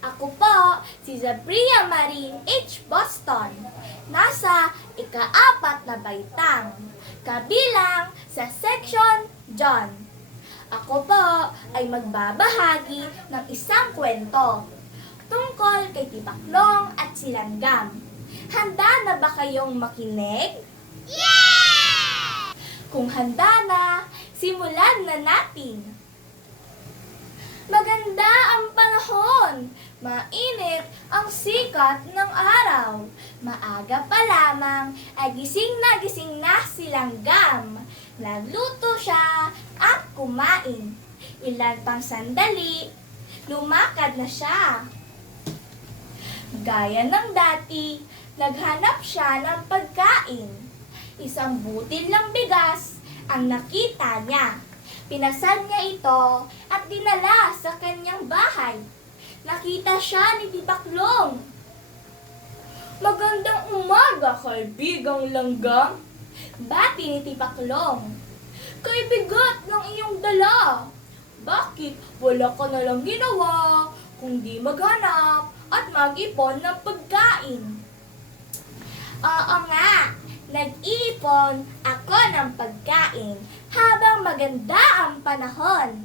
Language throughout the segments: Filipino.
Ako po, si Zabria Marine H. Boston. Nasa ika-4 na baitang, kabilang sa Section John. Ako po ay magbabahagi ng isang kwento tungkol kay Tipaklong at si Langgam. Handa na ba kayong makinig? Yeah! Kung handa na, simulan na natin. Maganda ang panahon. Mainit ang sikat ng araw. Maaga pa lamang ay gising na si Langgam. Nagluto siya at kumain. Ilan pang sandali, lumakad na siya. Gaya ng dati, naghanap siya ng pagkain. Isang butil ng bigas ang nakita niya. Pinasan niya ito at dinala sa kanyang bahay. Nakita siya ni Tipaklong. Magandang umaga, kaibigang Langgam. Bati ni Tipaklong. Kay bigat ng iyong dala. Bakit wala ka nalang ginawa kundi maghanap at mag-ipon ng pagkain? Oo nga, nag-iipon ako ng pagkain habang maganda ang panahon.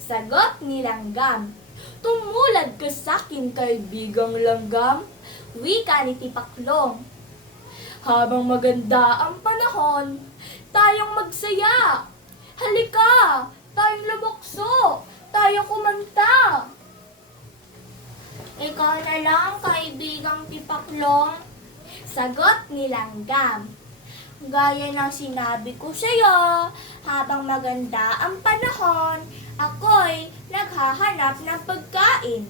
Sagot ni Langgam. Tumulad ka sa'kin, kaibigang Langgam. Wika ni Tipaklong. Habang maganda ang panahon, tayong magsaya. Halika, tayong lumukso, tayong kumanta. Ikaw na lang, kaibigang Tipaklong. Sagot ni Langgam. Gaya ng sinabi ko sa'yo, habang maganda ang panahon, ako'y naghahanap ng pagkain.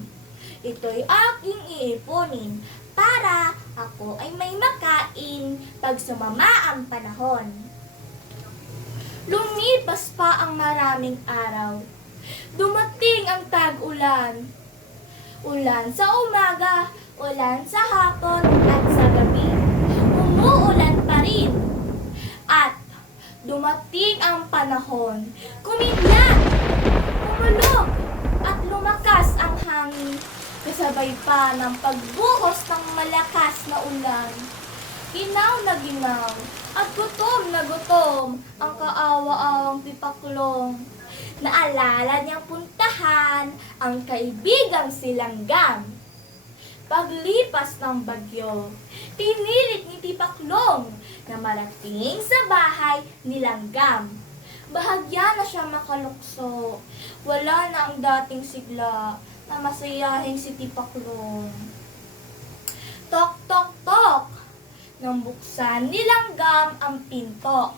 Ito'y aking iipunin para ako ay may makain pag sumama ang panahon. Lumipas pa ang maraming araw. Dumating ang tag-ulan. Ulan sa umaga, ulan sa hapon at sa gabi. Umuulan pa rin. At dumating ang panahon. Kumidlat, umulog at lumakas ang hangin. Kasabay pa ng pagbuhos ng malakas na ulan. Ginaw na ginaw at gutom na gutom ang kaawa-awang Tipaklong. Naalala niyang puntahan ang kaibigang si Langgam. Paglipas ng bagyo, pinilit ni Tipaklong na marating sa bahay ni Langgam. Bahagya na siya makalukso. Wala na ang dating sigla na masayahin si Tipaklong. Tok, tok, tok! Nang buksan ni Langgam ang pinto.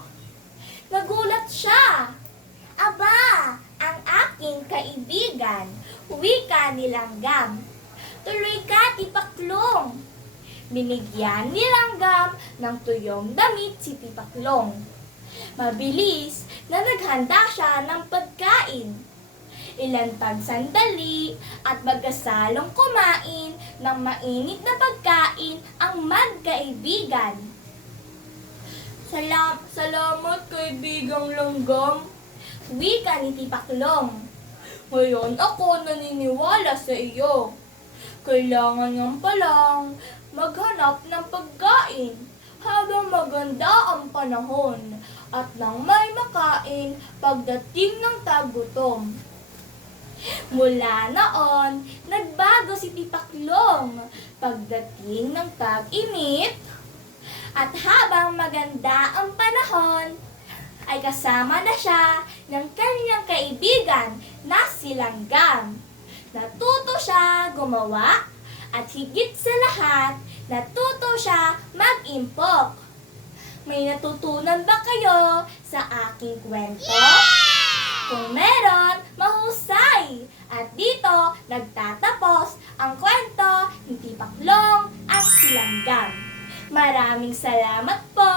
Nagulat siya. Aba, ang aking kaibigan, wika ni Langgam. Tuloy ka, Tipaklong. Binigyan ni Langgam ng tuyong damit si Tipaklong. Mabilis na naghanda siya ng pagkain. Ilan pang sandali at magkasalong kumain ng mainit na pagkain ang magkaibigan. Salamat, kaibigang Langgam. Wika ni Tipaklong. Ngayon ako naniniwala sa iyo. Kailangan nga palang maghanap ng pagkain habang maganda ang panahon at nang may makain pagdating ng tag-gutom. Mula noon, nagbago si Tipaklong pagdating ng tag-init at habang maganda ang panahon, ay kasama na siya ng kanyang kaibigan na si Langgam. Natuto siya gumawa at higit sa lahat, natuto siya mag-impok. May natutunan ba kayo sa aking kwento? Kung meron, mahusay! At dito, nagtatapos ang kwento ni Tipaklong at si Langgam. Maraming salamat po!